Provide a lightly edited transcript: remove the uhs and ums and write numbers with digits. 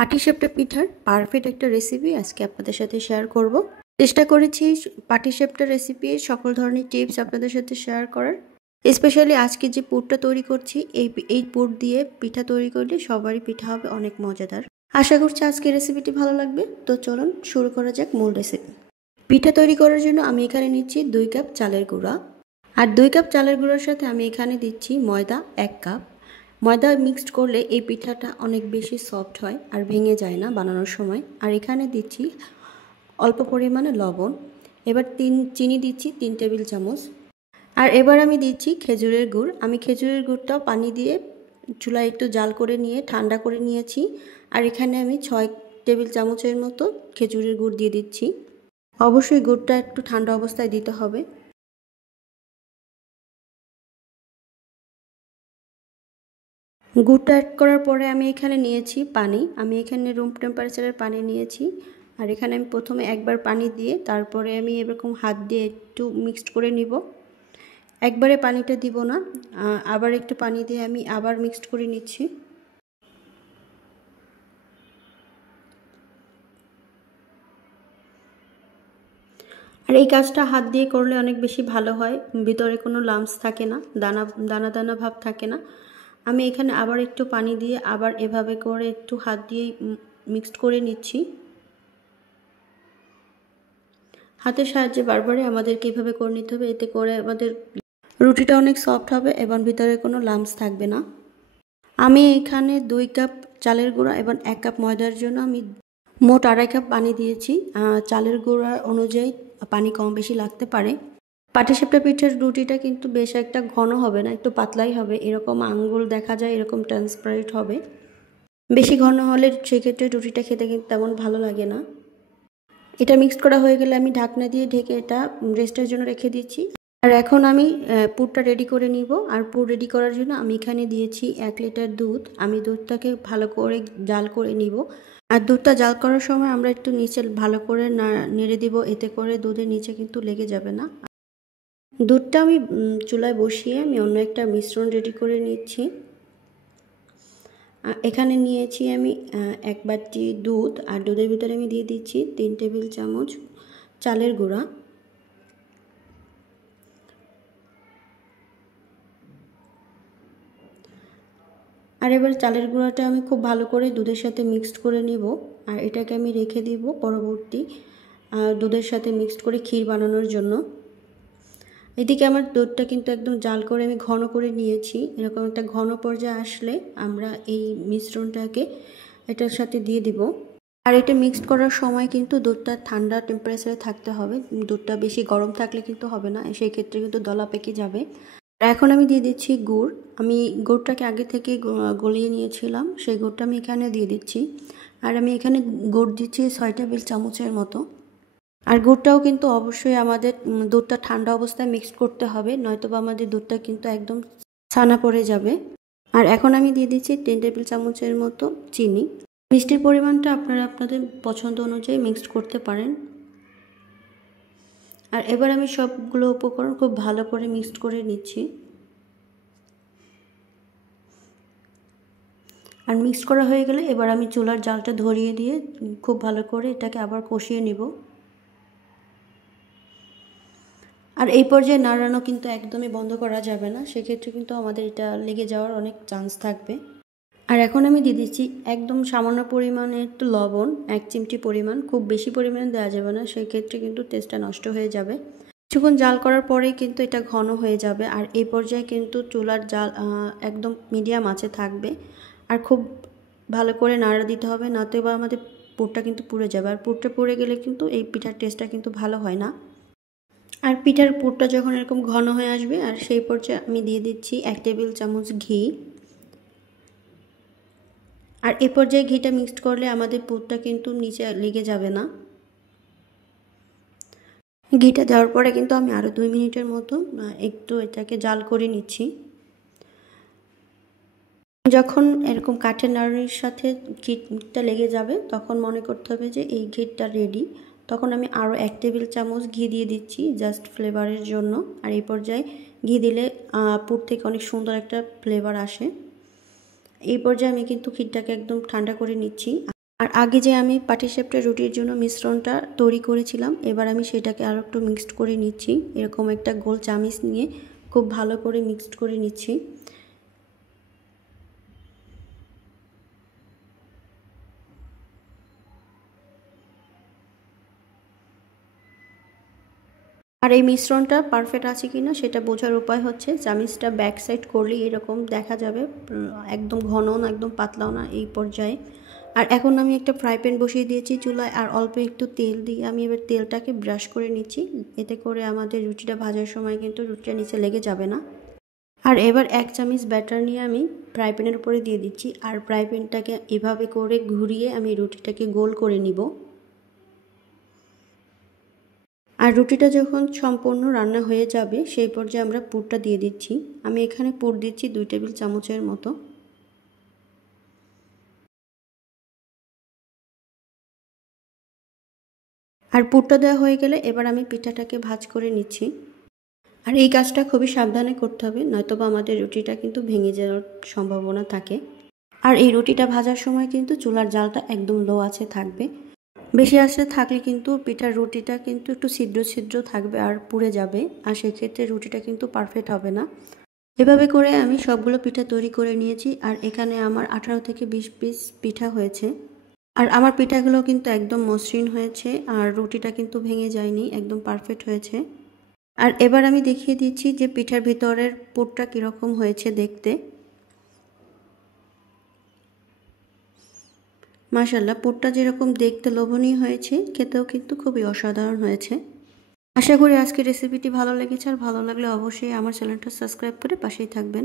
পাটিসাপটা পিঠার পারফেক্ট একটা রেসিপি আজকে আপনাদের সাথে শেয়ার করব। চেষ্টা করেছি পাটিসাপটা রেসিপির সকল ধরনের টিপস আপনাদের সাথে শেয়ার করার। স্পেশালি আজকে যে পুরটা তৈরি করছি এই পুর দিয়ে পিঠা তৈরি করলে সবারই পিঠা হবে অনেক মজাদার। আশা করছি আজকের রেসিপিটি ভালো লাগবে। তো চলুন শুরু করা যাক মূল রেসিপি। পিঠা তৈরি করার জন্য আমি এখানে নিচ্ছি 2 কাপ চালের গুঁড়া, আর 2 কাপ চালের গুঁড়ার সাথে আমি এখানে দিচ্ছি ময়দা 1 কাপ। ময়দা মিক্সড করলে এই পিঠাটা অনেক বেশি সফট হয় আর ভেঙে যায় না বানানোর সময়। আর এখানে দিচ্ছি অল্প পরিমাণে লবণ। এবার চিনি দিচ্ছি 3 টেবিল চামচ। আর এবার আমি দিচ্ছি খেজুরের গুড়। আমি খেজুরের গুড়টা পানি দিয়ে চুলায় একটু জাল করে নিয়ে ঠান্ডা করে নিয়েছি। আর এখানে আমি 6 টেবিল চামচের মতো খেজুরের গুড় দিয়ে দিচ্ছি। অবশ্যই গুড়টা একটু ঠান্ডা অবস্থায় দিতে হবে। গুড়টা অ্যাড করার পরে আমি এখানে নিয়েছি পানি। আমি এখানে রুম টেম্পারেচারের পানি নিয়েছি। আর এখানে আমি প্রথমে একবার পানি দিয়ে তারপরে আমি এরকম হাত দিয়ে একটু মিক্সড করে নিব। একবারে পানিটা দিব না, আবার একটু পানি দিয়ে আমি আবার মিক্সড করে নিচ্ছি। আর এই কাজটা হাত দিয়ে করলে অনেক বেশি ভালো হয়, ভিতরে কোনো লাম্পস থাকে না, দানা দানা দানা ভাব থাকে না। আমি এখানে আবার একটু পানি দিয়ে আবার এভাবে করে একটু হাত দিয়ে মিক্সড করে নিচ্ছি। হাতের সাহায্যে বারবারই আমাদেরকে এভাবে করে নিতে হবে, এতে করে আমাদের রুটিটা অনেক সফট হবে এবং ভিতরে কোনো লাম্পস থাকবে না। আমি এখানে 2 কাপ চালের গুঁড়া এবং 1 কাপ ময়দার জন্য আমি মোট 2.5 কাপ পানি দিয়েছি। চালের গুঁড়া অনুযায়ী পানি কম বেশি লাগতে পারে। পাটিসাপটা পিঠার রুটিটা কিন্তু বেশ একটা ঘন হবে না, একটু পাতলাই হবে। এরকম আঙ্গুল দেখা যায়, এরকম ট্রান্সপারেন্ট হবে। বেশি ঘন হলে সেক্ষেত্রে রুটিটা খেতে কিন্তু তেমন ভালো লাগে না। এটা মিক্সড করা হয়ে গেলে আমি ঢাকনা দিয়ে ঢেকে এটা রেস্টের জন্য রেখে দিচ্ছি। আর এখন আমি পুরটা রেডি করে নিব। আর পুর রেডি করার জন্য আমি এখানে দিয়েছি 1 লিটার দুধ। আমি দুধটাকে ভালো করে জাল করে নিব। আর দুধটা জাল করার সময় আমরা একটু নিচে ভালো করে নেড়ে দিব, এতে করে দুধের নিচে কিন্তু লেগে যাবে না। দুধটা আমি চুলায় বসিয়ে আমি অন্য একটা মিশ্রণ রেডি করে নিচ্ছি। এখানে নিয়েছি আমি 1 বাটি দুধ। আর দুধের ভিতরে আমি দিয়ে দিচ্ছি 3 টেবিল চামচ চালের গুঁড়া। আর এবার চালের গুঁড়াটা আমি খুব ভালো করে দুধের সাথে মিক্সড করে নিব। আর এটাকে আমি রেখে দিব পরবর্তী দুধের সাথে মিক্সড করে ক্ষীর বানানোর জন্য। এদিকে আমার দুধটা কিন্তু একদম জাল করে আমি ঘন করে নিয়েছি। এরকম একটা ঘন পর্যায়ে আসলে আমরা এই মিশ্রণটাকে এটার সাথে দিয়ে দিব। আর এটা মিক্সড করার সময় কিন্তু দুধটা ঠান্ডা টেম্পারেচারে থাকতে হবে। দুধটা বেশি গরম থাকলে কিন্তু হবে না, সেই ক্ষেত্রে কিন্তু দলা পেকে যাবে। এখন আমি দিয়ে দিচ্ছি গুড়। আমি গুড়টাকে আগে থেকে গলিয়ে নিয়েছিলাম, সেই গুড়টা আমি এখানে দিয়ে দিচ্ছি। আর আমি এখানে গুড় দিচ্ছি 6 টেবিল চামচের মতো। আর গুড়টাও কিন্তু অবশ্যই আমাদের দুধটা ঠান্ডা অবস্থায় মিক্সড করতে হবে, নয়তো বা আমাদের দুধটা কিন্তু একদম ছানা পড়ে যাবে। আর এখন আমি দিয়ে দিচ্ছি 3 টেবিল চামচের মতো চিনি। মিষ্টির পরিমাণটা আপনারা আপনাদের পছন্দ অনুযায়ী মিক্সড করতে পারেন। আর এবার আমি সবগুলো উপকরণ খুব ভালো করে মিক্সড করে নিচ্ছি। আর মিক্সড করা হয়ে গেলে এবার আমি চুলার জালটা ধরিয়ে দিয়ে খুব ভালো করে এটাকে আবার কষিয়ে নিব। আর এই পর্যায়ে নাড়ানো কিন্তু একদমই বন্ধ করা যাবে না, সেক্ষেত্রে কিন্তু আমাদের এটা লেগে যাওয়ার অনেক চান্স থাকবে। আর এখন আমি দিয়ে দিচ্ছি একদম সামান্য পরিমাণে একটু লবণ, 1 চিমটি পরিমাণ। খুব বেশি পরিমাণে দেওয়া যাবে না, সেক্ষেত্রে কিন্তু টেস্টটা নষ্ট হয়ে যাবে। কিছুক্ষণ জাল করার পরেই কিন্তু এটা ঘন হয়ে যাবে। আর এই পর্যায়ে কিন্তু চুলার জাল একদম মিডিয়াম আঁচে থাকবে। আর খুব ভালো করে নাড়া দিতে হবে, নয়তো বা আমাদের পুরটা কিন্তু পুড়ে যাবে। আর পুরটা পুড়ে গেলে কিন্তু এই পিঠার টেস্টটা কিন্তু ভালো হয় না। আর পিঠার পুরটা যখন এরকম ঘন হয়ে আসবে, আর সেই পর্যায়ে আমি দিয়ে দিচ্ছি 1 টেবিল চামচ ঘি। আর এই পর্যায়ে ঘিটা মিক্সড করলে আমাদের পুরটা কিন্তু নিচে লেগে যাবে না। ঘিটা দেওয়ার পরে কিন্তু আমি আরও 2 মিনিটের মতো একটু এটাকে জাল করে নিচ্ছি। যখন এরকম কাঠের নাড়ুর সাথে ঘিটা লেগে যাবে তখন মনে করতে হবে যে এই ঘিটা রেডি। তখন আমি আরও 1 টেবিল চামচ ঘি দিয়ে দিচ্ছি জাস্ট ফ্লেভারের জন্য। আর এই পর্যায়ে ঘি দিলে পুর থেকে অনেক সুন্দর একটা ফ্লেভার আসে। এই পর্যায়ে আমি কিন্তু ক্ষীরটাকে একদম ঠান্ডা করে নিচ্ছি। আর আগে যে আমি পাটিসাপটা রুটির জন্য মিশ্রণটা তৈরি করেছিলাম, এবার আমি সেটাকে আরও একটু মিক্সড করে নিচ্ছি। এরকম একটা গোল চামিচ নিয়ে খুব ভালো করে মিক্সড করে নিচ্ছি। আর এই মিশ্রণটা পারফেক্ট আছে কিনা সেটা বোঝার উপায় হচ্ছে চামিচটা ব্যাক সাইড করলেই এরকম দেখা যাবে, একদম ঘনও না একদম পাতলাও না, এই পর্যায়ে। আর এখন আমি একটা ফ্রাই প্যান বসিয়ে দিয়েছি চুলায়, আর অল্প একটু তেল দিয়ে আমি এবার তেলটাকে ব্রাশ করে নিচ্ছি, এতে করে আমাদের রুটিটা ভাজার সময় কিন্তু রুটিটা নিচে লেগে যাবে না। আর এবার 1 চামচ ব্যাটার নিয়ে আমি ফ্রাই প্যানের উপরে দিয়ে দিচ্ছি, আর ফ্রাই প্যানটাকে এভাবে করে ঘুরিয়ে আমি রুটিটাকে গোল করে নিব। আর রুটিটা যখন সম্পূর্ণ রান্না হয়ে যাবে সেই পর্যায়ে আমরা পুরটা দিয়ে দিচ্ছি। আমি এখানে পুর দিচ্ছি 2 টেবিল চামচের মতো। আর পুরটা দেওয়া হয়ে গেলে এবার আমি পিঠাটাকে ভাঁজ করে নিচ্ছি। আর এই কাজটা খুবই সাবধানে করতে হবে, নয়তোবা আমাদের রুটিটা কিন্তু ভেঙে যাওয়ার সম্ভাবনা থাকে। আর এই রুটিটা ভাজার সময় কিন্তু চুলার জালটা একদম লো আছে থাকবে। বেশি আঁচে থাকলে কিন্তু পিঠার রুটিটা কিন্তু একটু ছিদ্র ছিদ্র থাকবে আর পুড়ে যাবে, আর সেক্ষেত্রে রুটিটা কিন্তু পারফেক্ট হবে না। এভাবে করে আমি সবগুলো পিঠা তৈরি করে নিয়েছি, আর এখানে আমার 18 থেকে 20 পিস পিঠা হয়েছে। আর আমার পিঠাগুলো কিন্তু একদম মসৃণ হয়েছে, আর রুটিটা কিন্তু ভেঙে যায়নি, একদম পারফেক্ট হয়েছে। আর এবার আমি দেখিয়ে দিচ্ছি যে পিঠার ভিতরের পুরটা কীরকম হয়েছে দেখতে। মাশাআল্লাহ, পুরটা যেরকম দেখতে লোভনীয় হয়েছে, খেতেও কিন্তু খুবই অসাধারণ হয়েছে। আশা করি আজকের রেসিপিটি ভালো লেগেছে, আর ভালো লাগলে অবশ্যই আমার চ্যানেলটা সাবস্ক্রাইব করে পাশেই থাকবেন।